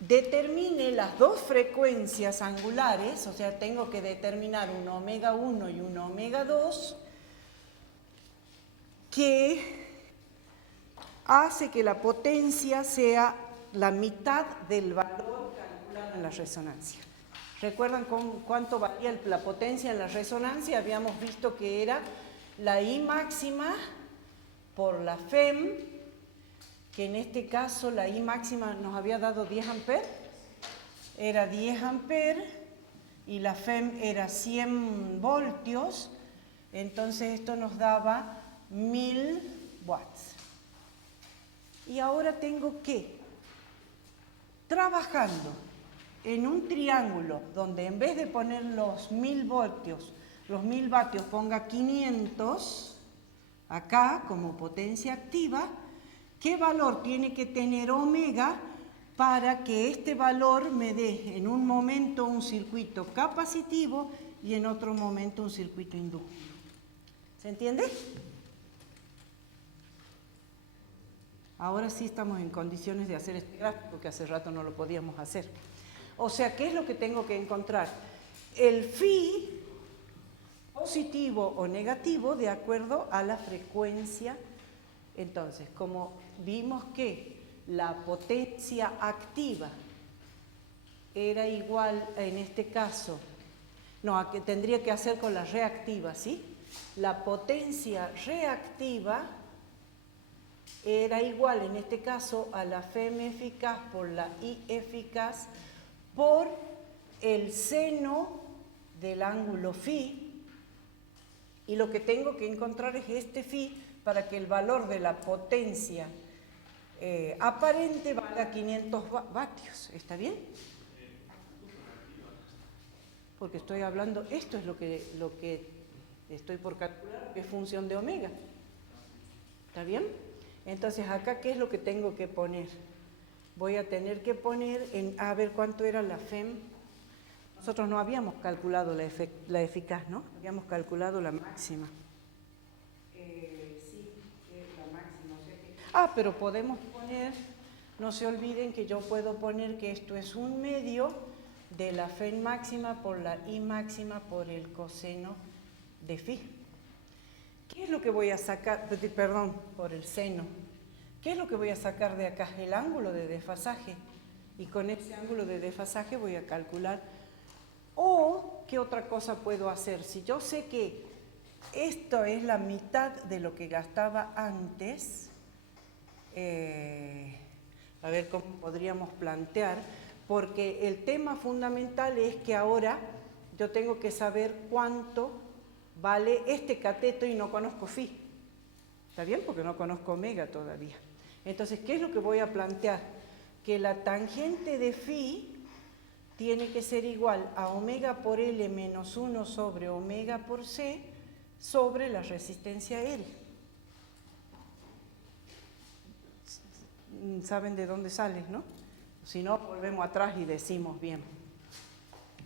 determine las dos frecuencias angulares, o sea, tengo que determinar un omega 1 y un omega 2, que hace que la potencia sea la mitad del valor calculado en la resonancia. ¿Recuerdan cuánto valía la potencia en la resonancia? Habíamos visto que era la I máxima por la FEM, que en este caso la I máxima nos había dado 10 amperes, era 10 amperes, y la FEM era 100 voltios, entonces esto nos daba 1000 watts. Y ahora tengo que, trabajando en un triángulo donde en vez de poner los 1000 voltios, los 1000 vatios, ponga 500 acá como potencia activa, ¿qué valor tiene que tener omega para que este valor me dé en un momento un circuito capacitivo y en otro momento un circuito inductivo? ¿Se entiende? Ahora sí estamos en condiciones de hacer este gráfico que hace rato no lo podíamos hacer. O sea, ¿qué es lo que tengo que encontrar? El phi positivo o negativo de acuerdo a la frecuencia. Entonces, como vimos que la potencia activa era igual, en este caso, no, que tendría que hacer con la reactiva, ¿sí? La potencia reactiva era igual, en este caso, a la FEM eficaz por la I eficaz por el seno del ángulo phi, y lo que tengo que encontrar es este phi para que el valor de la potencia aparente valga 500 vatios. ¿Está bien? Porque estoy hablando, esto es lo que estoy por calcular, que es función de omega. ¿Está bien? Entonces, acá, ¿qué es lo que tengo que poner? Voy a tener que poner, a ver cuánto era la FEM. Nosotros no habíamos calculado la eficaz, ¿no? Habíamos calculado la máxima. Sí, la máxima. O sea que... pero podemos poner, no se olviden que yo puedo poner que esto es un medio de la FEM máxima por la I máxima por el coseno de phi. ¿Qué es lo que voy a sacar? Perdón, por el seno. ¿Qué es lo que voy a sacar de acá? El ángulo de desfasaje. Y con ese ángulo de desfasaje voy a calcular. O, ¿qué otra cosa puedo hacer? Si yo sé que esto es la mitad de lo que gastaba antes, a ver cómo podríamos plantear, porque el tema fundamental es que ahora yo tengo que saber cuánto vale este cateto y no conozco phi. ¿Está bien? Porque no conozco omega todavía. Entonces, ¿qué es lo que voy a plantear? Que la tangente de phi tiene que ser igual a omega por L menos 1 sobre omega por C sobre la resistencia L. ¿Saben de dónde sale, no? Si no, volvemos atrás y decimos bien.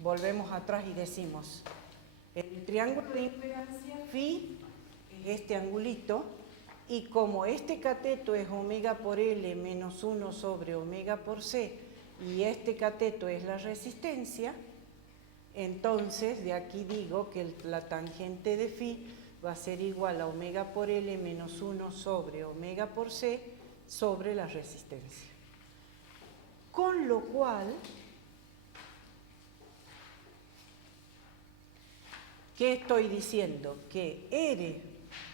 Volvemos atrás y decimos... El triángulo de impedancia phi es este angulito, y como este cateto es omega por L menos 1 sobre omega por C, y este cateto es la resistencia, entonces de aquí digo que la tangente de phi va a ser igual a omega por L menos 1 sobre omega por C sobre la resistencia. Con lo cual... ¿qué estoy diciendo? Que R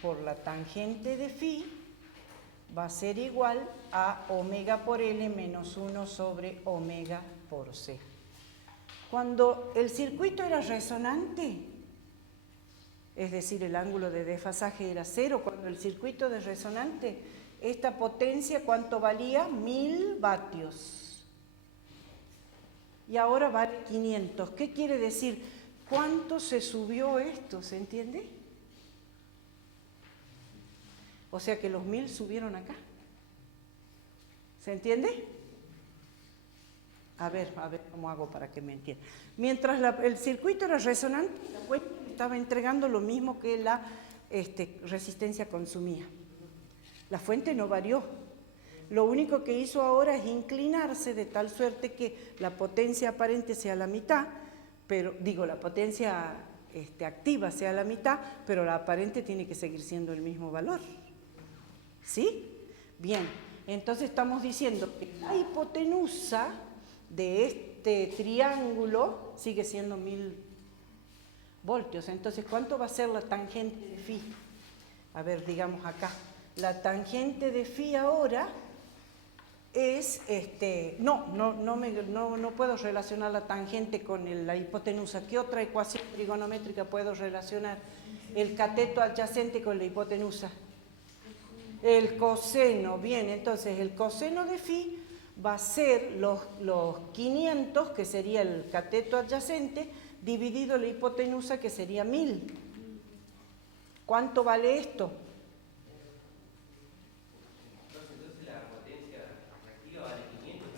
por la tangente de phi va a ser igual a omega por L menos 1 sobre omega por C. Cuando el circuito era resonante, es decir, el ángulo de desfasaje era 0, cuando el circuito de resonante, esta potencia, ¿cuánto valía? 1000 vatios. Y ahora vale 500. ¿Qué quiere decir? ¿Cuánto se subió esto? ¿Se entiende? O sea que los 1000 subieron acá. ¿Se entiende? A ver cómo hago para que me entiendan. Mientras el circuito era resonante, la fuente estaba entregando lo mismo que la resistencia consumía. La fuente no varió. Lo único que hizo ahora es inclinarse de tal suerte que la potencia aparente sea la mitad, pero digo, la potencia activa sea la mitad, pero la aparente tiene que seguir siendo el mismo valor. ¿Sí? Bien, entonces estamos diciendo que la hipotenusa de este triángulo sigue siendo 1000 voltios. Entonces, ¿cuánto va a ser la tangente de phi? A ver, digamos acá. La tangente de phi ahora es, no puedo relacionar la tangente con la hipotenusa. ¿Qué otra ecuación trigonométrica puedo relacionar el cateto adyacente con la hipotenusa? El coseno. Bien, entonces el coseno de phi va a ser los 500, que sería el cateto adyacente, dividido la hipotenusa, que sería 1000. ¿Cuánto vale esto? Entonces la potencia reactiva vale 500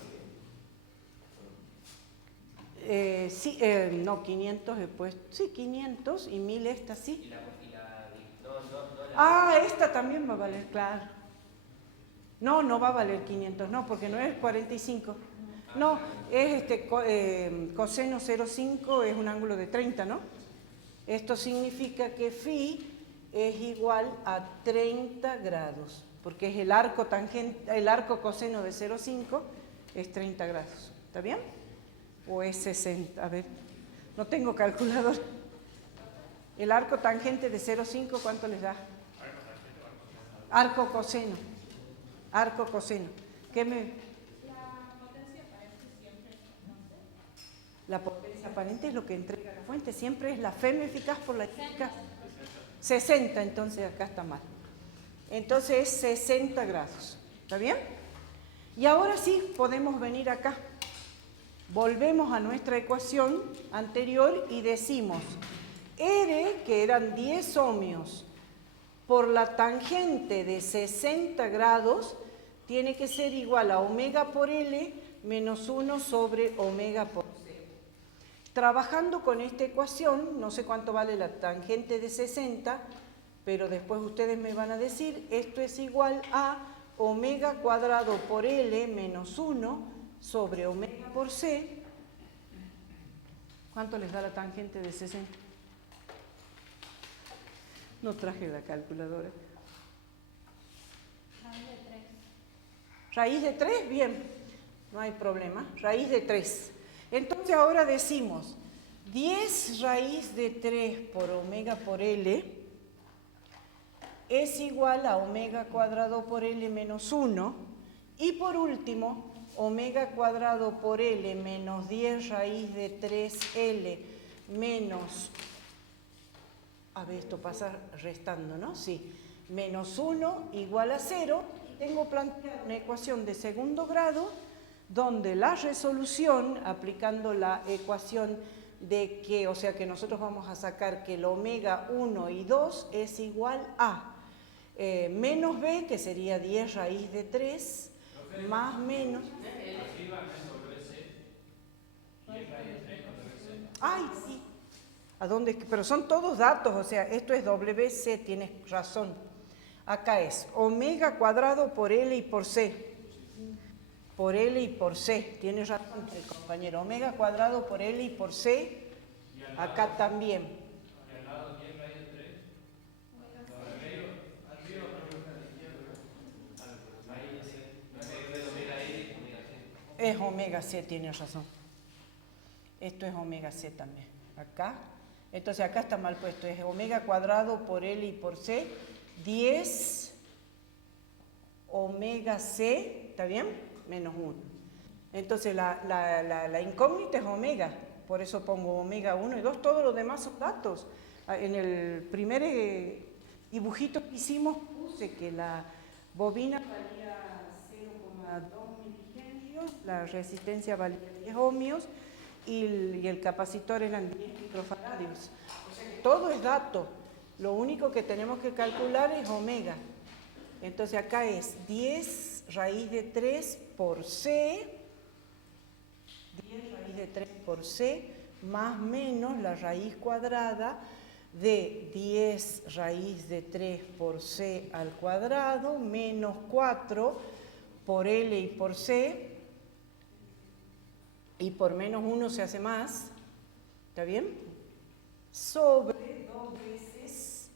también. Sí, no, 500 he puesto, sí, 500 y 1000 esta, sí. Esta también va a valer, claro. No va a valer 500, no, porque no es 45. No, es coseno 0,5 es un ángulo de 30, ¿no? Esto significa que phi es igual a 30 grados, porque es el arco coseno de 0,5 es 30 grados. ¿Está bien? ¿O es 60? A ver, no tengo calculador. El arco tangente de 0,5, ¿cuánto les da? Arco coseno. Arco coseno. ¿Qué me...? La potencia aparente es lo que entrega la fuente, siempre es la Fm eficaz por la eficaz. 60, entonces acá está mal. Entonces es 60 grados. ¿Está bien? Y ahora sí, podemos venir acá. Volvemos a nuestra ecuación anterior y decimos R, que eran 10 ohmios, por la tangente de 60 grados, tiene que ser igual a omega por L menos 1 sobre omega por C. Trabajando con esta ecuación, no sé cuánto vale la tangente de 60, pero después ustedes me van a decir, esto es igual a omega cuadrado por L menos 1 sobre omega por C. ¿Cuánto les da la tangente de 60? No traje la calculadora. Raíz de 3, bien, no hay problema. Raíz de 3. Entonces ahora decimos 10 raíz de 3 por omega por L es igual a omega cuadrado por L menos 1. Y por último, omega cuadrado por L menos 10 raíz de 3L menos... A ver, esto pasa restando, ¿no? Sí. Menos 1 igual a 0. Y tengo planteada una ecuación de segundo grado donde la resolución, aplicando la ecuación de que, o sea que nosotros vamos a sacar que el omega 1 y 2 es igual a menos b, que sería 10 raíz de 3, más menos... ¡Ay, sí! ¿A dónde? Pero son todos datos, o sea, esto es WC, tienes razón. Acá es omega cuadrado por L y por C. Por L y por C, tienes razón el compañero. Omega cuadrado por L y por C, acá también. ¿Y al lado 10 raíz de 3? Es omega C, tienes razón. Esto es omega C también. Acá. Entonces acá está mal puesto. Es omega cuadrado por L y por C. 10 omega C, ¿está bien? Menos 1. Entonces la incógnita es omega. Por eso pongo omega 1 y 2. Todos los demás son datos. En el primer dibujito que hicimos puse que la bobina valía 0,2 milihenrios, la resistencia valía 10 ohmios y el capacitor eran 10 microfaradios. O sea que todo es dato. Lo único que tenemos que calcular es omega. Entonces acá es 10 raíz de 3 por C, 10 raíz de 3 por C, más menos la raíz cuadrada de 10 raíz de 3 por C al cuadrado, menos 4 por L y por C, y por menos 1 se hace más, ¿está bien? Sobre 2 veces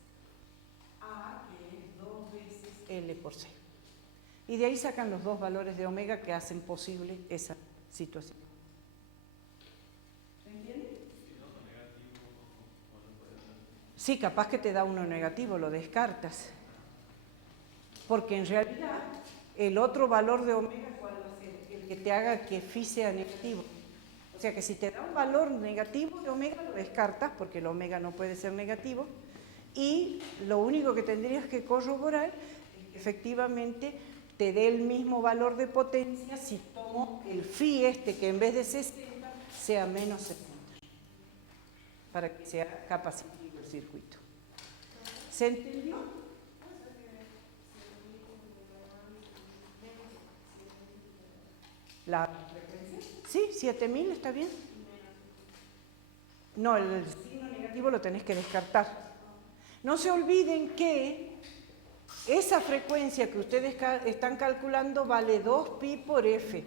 A, que es 2 veces L por C. Y de ahí sacan los dos valores de omega que hacen posible esa situación. ¿Se entiende? Sí, capaz que te da uno negativo, lo descartas. Porque en realidad el otro valor de omega, ¿cuál va a ser? El que te haga que phi sea negativo. O sea que si te da un valor negativo de omega, lo descartas porque el omega no puede ser negativo. Y lo único que tendrías que corroborar es que efectivamente te dé el mismo valor de potencia si tomo el phi este, que en vez de 60 sea menos 70, para que sea capacitivo el circuito. ¿Se entendió? ¿La frecuencia? Sí, 7000 está bien. No, el signo negativo lo tenés que descartar. No se olviden que esa frecuencia que ustedes están calculando vale 2pi por f.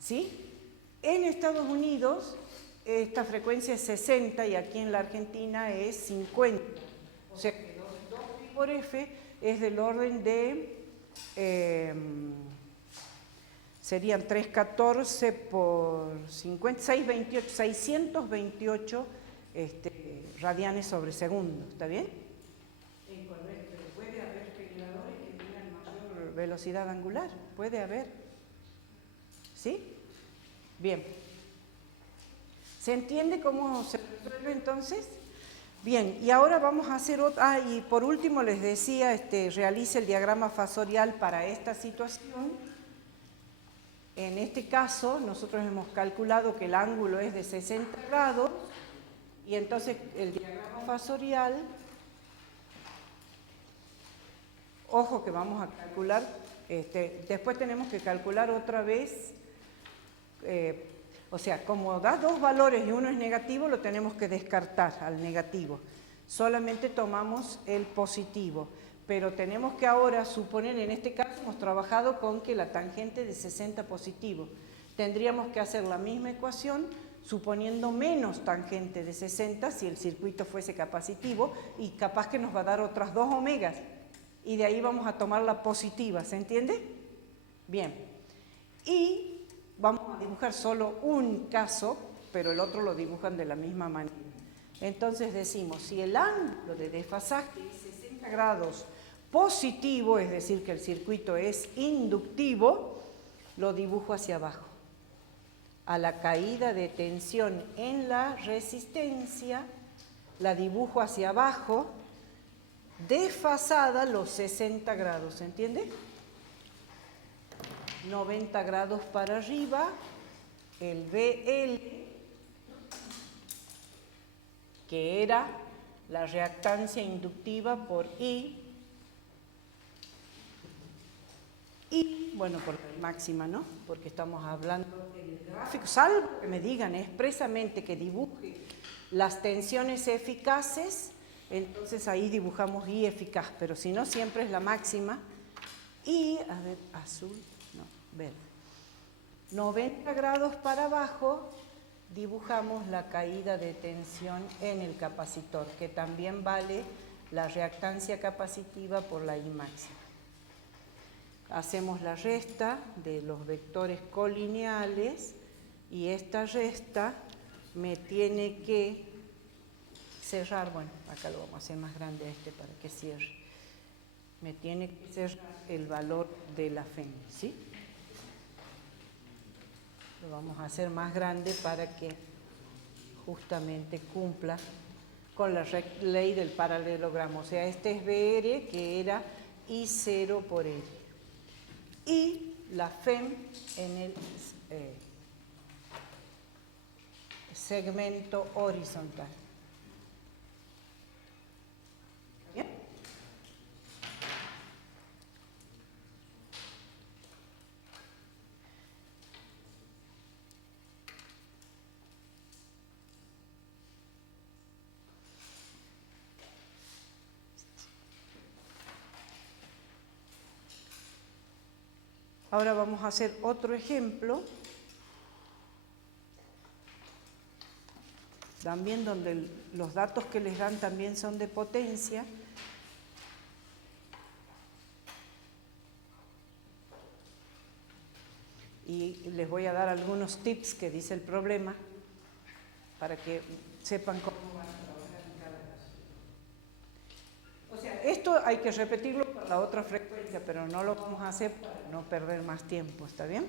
¿Sí? En Estados Unidos esta frecuencia es 60 y aquí en la Argentina es 50. O sea que 2pi por f es del orden de... serían 314 por 50, 628 radianes sobre segundo, ¿está bien? Pero puede haber generadores que tengan mayor velocidad angular, puede haber. ¿Sí? Bien. ¿Se entiende cómo se resuelve entonces? Bien, y ahora vamos a hacer otra. Y por último les decía, realice el diagrama fasorial para esta situación. En este caso, nosotros hemos calculado que el ángulo es de 60 grados y entonces el diagrama fasorial, ojo que vamos a calcular, después tenemos que calcular otra vez, o sea, como da dos valores y uno es negativo, lo tenemos que descartar al negativo. Solamente tomamos el positivo. Pero tenemos que ahora suponer, en este caso hemos trabajado con que la tangente de 60 positivo. Tendríamos que hacer la misma ecuación suponiendo menos tangente de 60 si el circuito fuese capacitivo y capaz que nos va a dar otras 2 omegas. Y de ahí vamos a tomar la positiva, ¿se entiende? Bien. Y vamos a dibujar solo un caso, pero el otro lo dibujan de la misma manera. Entonces decimos, si el ángulo de desfasaje es 60 grados positivo, es decir, que el circuito es inductivo, lo dibujo hacia abajo. A la caída de tensión en la resistencia, la dibujo hacia abajo, desfasada los 60 grados, ¿se entiende? 90 grados para arriba, el BL, que era la reactancia inductiva por I, y, bueno, por la máxima, ¿no? Porque estamos hablando en el gráfico, salvo que me digan expresamente que dibuje las tensiones eficaces, entonces ahí dibujamos I eficaz, pero si no, siempre es la máxima. Y, a ver, azul, no, verde. 90 grados para abajo, dibujamos la caída de tensión en el capacitor, que también vale la reactancia capacitiva por la I máxima. Hacemos la resta de los vectores colineales y esta resta me tiene que cerrar, bueno, acá lo vamos a hacer más grande para que cierre. Me tiene que cerrar el valor de la FEM, ¿sí? Lo vamos a hacer más grande para que justamente cumpla con la ley del paralelogramo. O sea, este es BR, que era I0 por R. Y la FEM en el segmento horizontal. ¿Bien? Ahora vamos a hacer otro ejemplo, también donde los datos que les dan también son de potencia. Y les voy a dar algunos tips que dice el problema para que sepan cómo van a trabajar en cada caso. O sea, esto hay que repetirlo para la otra frecuencia, pero no lo vamos a hacer para no perder más tiempo, ¿está bien?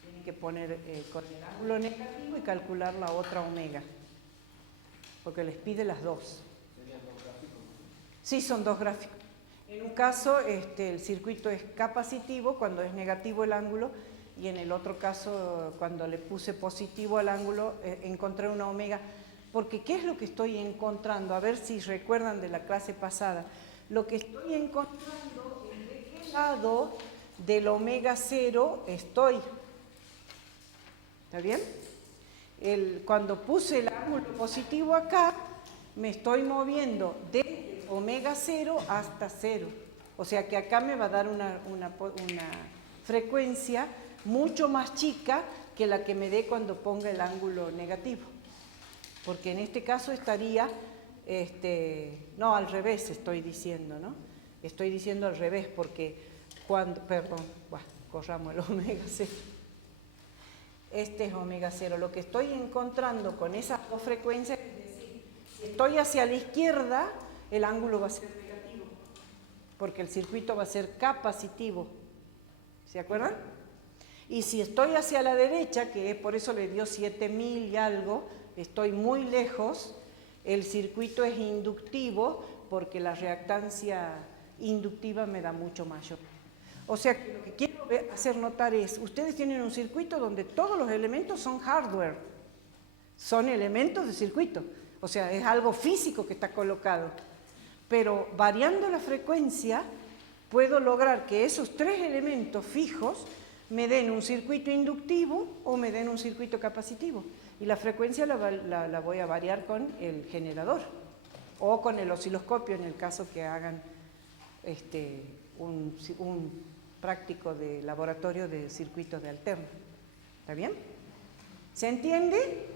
Tienen que poner con el ángulo negativo y calcular la otra omega, porque les pide las dos. ¿Serían dos gráficos? Sí, son dos gráficos. En un caso el circuito es capacitivo cuando es negativo el ángulo, y en el otro caso cuando le puse positivo al ángulo encontré una omega. Porque ¿qué es lo que estoy encontrando? A ver si recuerdan de la clase pasada. Lo que estoy encontrando es de qué lado del omega 0 estoy. ¿Está bien? Cuando puse el ángulo positivo acá, me estoy moviendo de omega 0 hasta 0. O sea que acá me va a dar una frecuencia mucho más chica que la que me dé cuando ponga el ángulo negativo. Porque en este caso estaría, no, al revés estoy diciendo, ¿no? Estoy diciendo al revés porque corramos el omega 0. Este es omega 0. Lo que estoy encontrando con esas dos frecuencias es decir, si estoy hacia la izquierda, el ángulo va a ser negativo, porque el circuito va a ser capacitivo. ¿Se acuerdan? Y si estoy hacia la derecha, que por eso le dio 7000 y algo, estoy muy lejos, el circuito es inductivo, porque la reactancia inductiva me da mucho mayor. O sea, que lo que quiero hacer notar es, ustedes tienen un circuito donde todos los elementos son hardware, son elementos de circuito, o sea, es algo físico que está colocado. Pero variando la frecuencia, puedo lograr que esos tres elementos fijos me den un circuito inductivo o me den un circuito capacitivo. Y la frecuencia la voy a variar con el generador o con el osciloscopio en el caso que hagan un práctico de laboratorio de circuitos de alterno. ¿Está bien? ¿Se entiende?